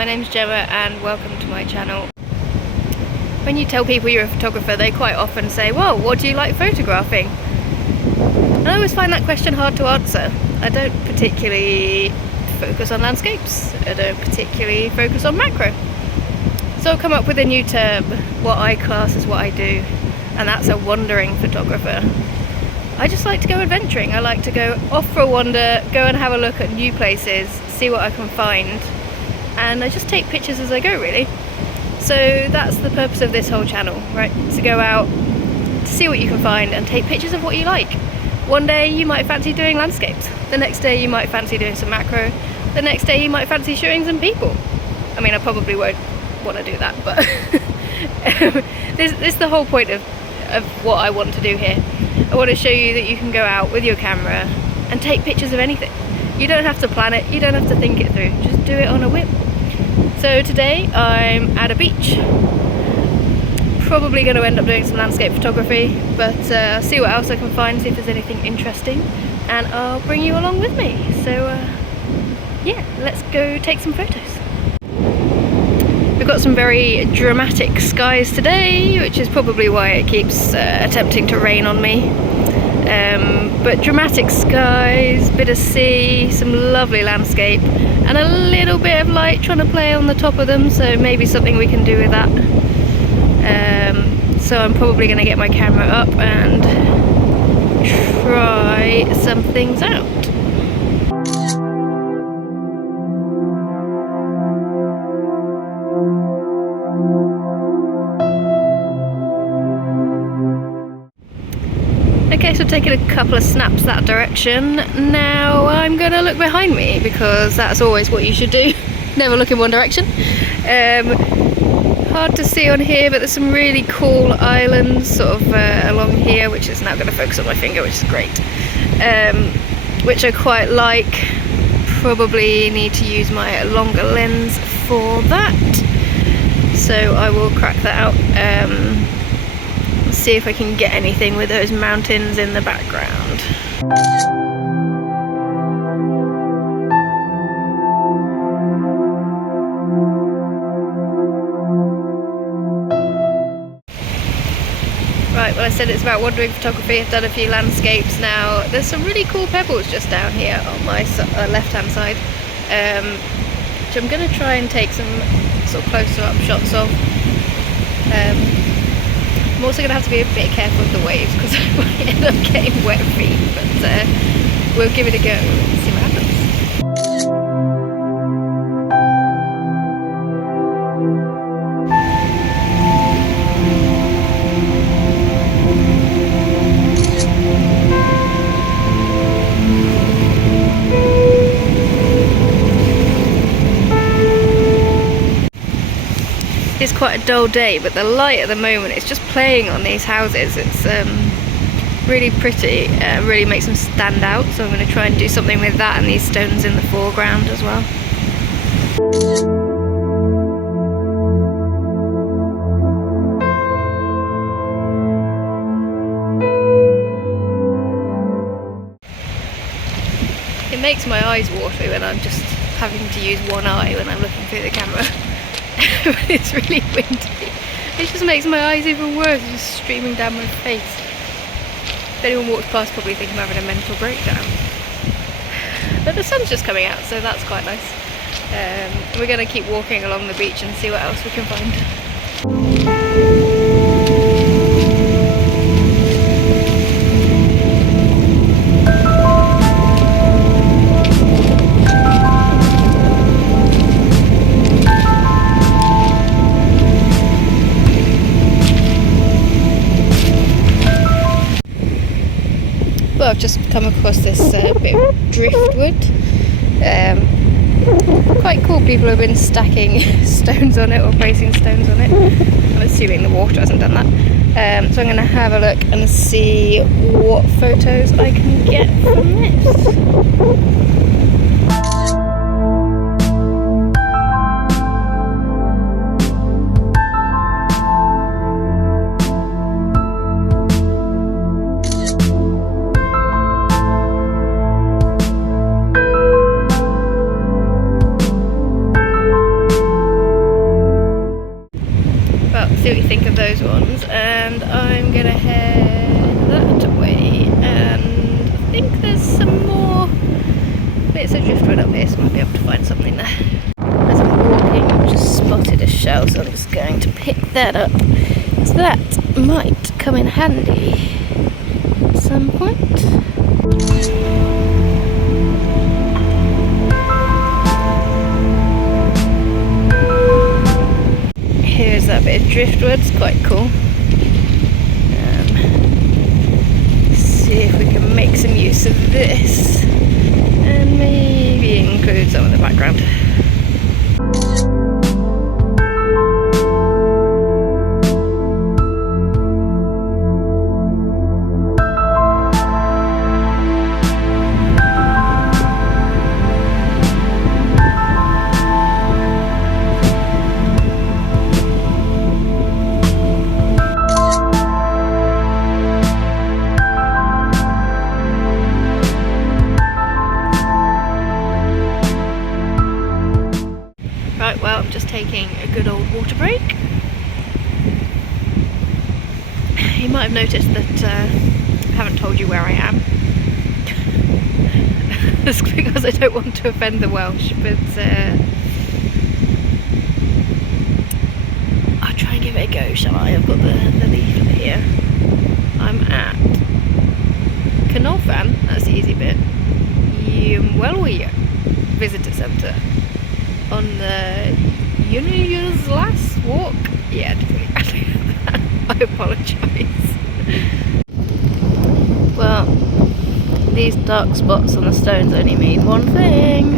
my name's Gemma and welcome to my channel. When you tell people you're a photographer, they quite often say, well, what do you like photographing? And I always find that question hard to answer. I don't particularly focus on landscapes. I don't particularly focus on macro. So I've come up with a new term, what I class as what I do, and that's a wandering photographer. I just like to go adventuring. I like to go off for a wander, go and have a look at new places, see what I can find, and I just take pictures as I go, really. So that's the purpose of this whole channel, right? To go out, to see what you can find and take pictures of what you like. One day you might fancy doing landscapes, the next day you might fancy doing some macro, the next day you might fancy showing some people. I mean, I probably won't want to do that, but this is the whole point of what I want to do here. I want to show you that you can go out with your camera and take pictures of anything. You don't have to plan it, you don't have to think it through, just do it on a whim. So today I'm at a beach. Probably going to end up doing some landscape photography, but I'll see what else I can find, see if there's anything interesting, and I'll bring you along with me. So yeah, let's go take some photos. We've got some very dramatic skies today, which is probably why it keeps attempting to rain on me. But dramatic skies, bit of sea, some lovely landscape, and a little bit of light trying to play on the top of them, so maybe something we can do with that. So I'm probably going to get my camera up and try some things out. Okay, so I've taken a couple of snaps that direction. Now I'm going to look behind me because that's always what you should do. Never look in one direction. Hard to see on here, but there's some really cool islands sort of along here, which is now going to focus on my finger, which is great. Which I quite like. Probably need to use my longer lens for that. So I will crack that out. See if I can get anything with those mountains in the background. Right, well, I said it's about wandering photography. I've done a few landscapes now. There's some really cool pebbles just down here on my left hand side, which I'm going to try and take some sort of closer up shots of. I'm also going to have to be a bit careful with the waves because I might end up getting wet feet, but we'll give it a go and see what happens. It's quite a dull day, but the light at the moment is just playing on these houses. It's really pretty, really makes them stand out, so I'm going to try and do something with that and these stones in the foreground as well. It makes my eyes watery when I'm just having to use one eye when I'm looking through the camera. It's really windy. It just makes my eyes even worse, it's just streaming down my face. If anyone walks past, probably think I'm having a mental breakdown. But the sun's just coming out, so that's quite nice. We're going to keep walking along the beach and see what else we can find. Well, I've just come across this bit of driftwood. Quite cool, people have been stacking stones on it or placing stones on it. I'm assuming the water hasn't done that. So I'm going to have a look and see what photos I can get from this. that up. So that might come in handy at some point. Here's that bit of driftwood, it's quite cool. See if we can make some use of this and maybe include some in the background. Right, well, I'm just taking a good old water break. You might have noticed that I haven't told you where I am. It's because I don't want to offend the Welsh, but I'll try and give it a go, shall I? I've got the leaflet here. I'm at Canolfan, that's the easy bit. Ynyslas Visitor Centre. On the Ynyslas walk. Yeah, I apologise. Well, these dark spots on the stones only mean one thing.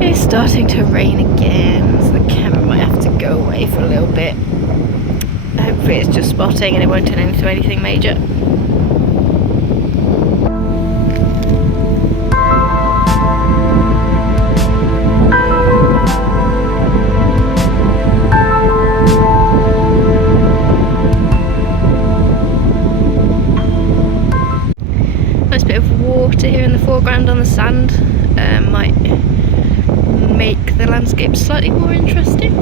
It's starting to rain again, so the camera might have to go away for a little bit. Hopefully it's just spotting and it won't turn into anything major. Nice bit of water here in the foreground on the sand. Might make the landscape slightly more interesting.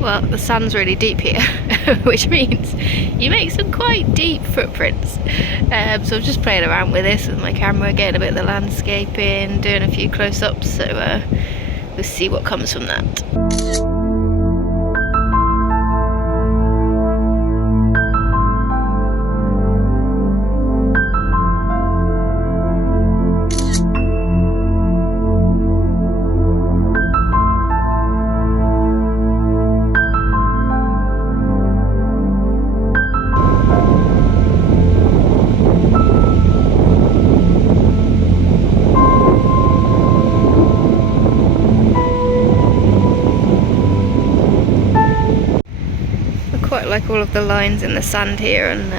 Well, the sand's really deep here, which means you make some quite deep footprints. So I'm just playing around with this with my camera, getting a bit of the landscape in, doing a few close-ups, so we'll see what comes from that. Quite like all of the lines in the sand here, and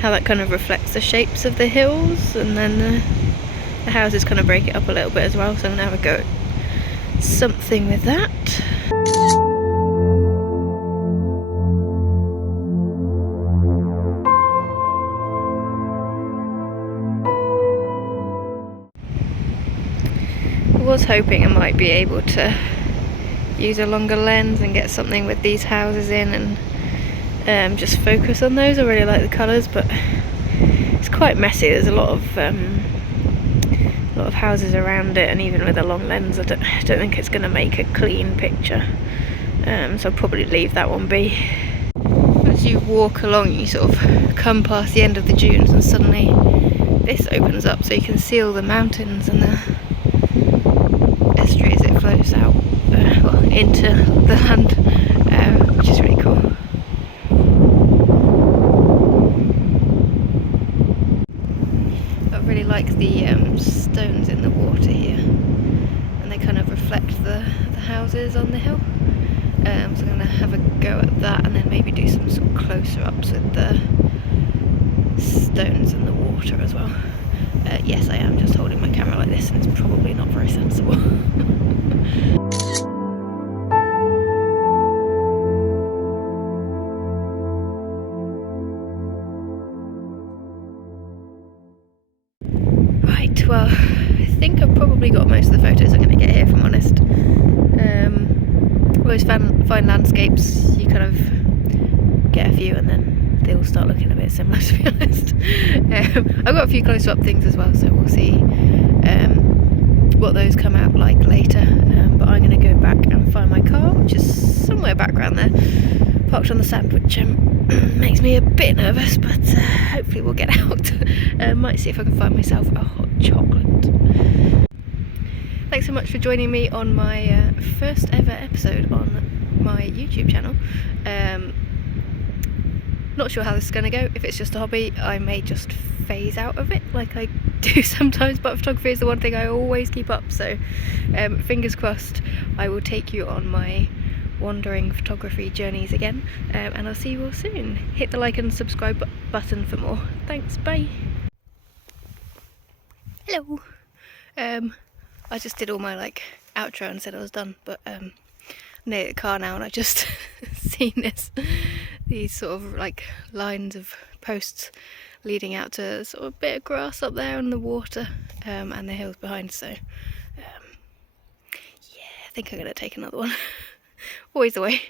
how that kind of reflects the shapes of the hills, and then the houses kind of break it up a little bit as well, so I'm going to have a go at something with that. I was hoping I might be able to use a longer lens and get something with these houses in and just focus on those. I really like the colours, but it's quite messy. There's a lot of houses around it, and even with a long lens I don't think it's going to make a clean picture, so I'll probably leave that one be. As you walk along, you sort of come past the end of the dunes and suddenly this opens up, so you can see all the mountains and the estuary as it flows out into the land, which is really cool. I really like the stones in the water here, and they kind of reflect the houses on the hill. So I'm going to have a go at that, and then maybe do some sort of closer ups with the stones in the water as well. Yes, I am just holding my camera like this, and it's probably not very sensible. Right, well, I think I've probably got most of the photos I'm going to get here, if I'm honest. Always find landscapes, you kind of get a few and then they all start looking a bit similar, to be honest. I've got a few close-up things as well, so we'll see what those come out like later. But I'm going to go back and find my car, which is somewhere back around there, parked on the sand, which makes me a bit nervous, but hopefully we'll get out. Might see if I can find myself a hot chocolate. Thanks so much for joining me on my first ever episode on my YouTube channel. Not sure how this is going to go. If it's just a hobby, I may just phase out of it like I do sometimes, but photography is the one thing I always keep up, so fingers crossed I will take you on my wandering photography journeys again, and I'll see you all soon. Hit the like and subscribe button for more. Thanks, bye. Hello. I just did all my outro and said I was done, but I'm near the car now and I just seen these sort of lines of posts leading out to sort of a bit of grass up there and the water, and the hills behind, so yeah, I think I'm gonna take another one. Always the way.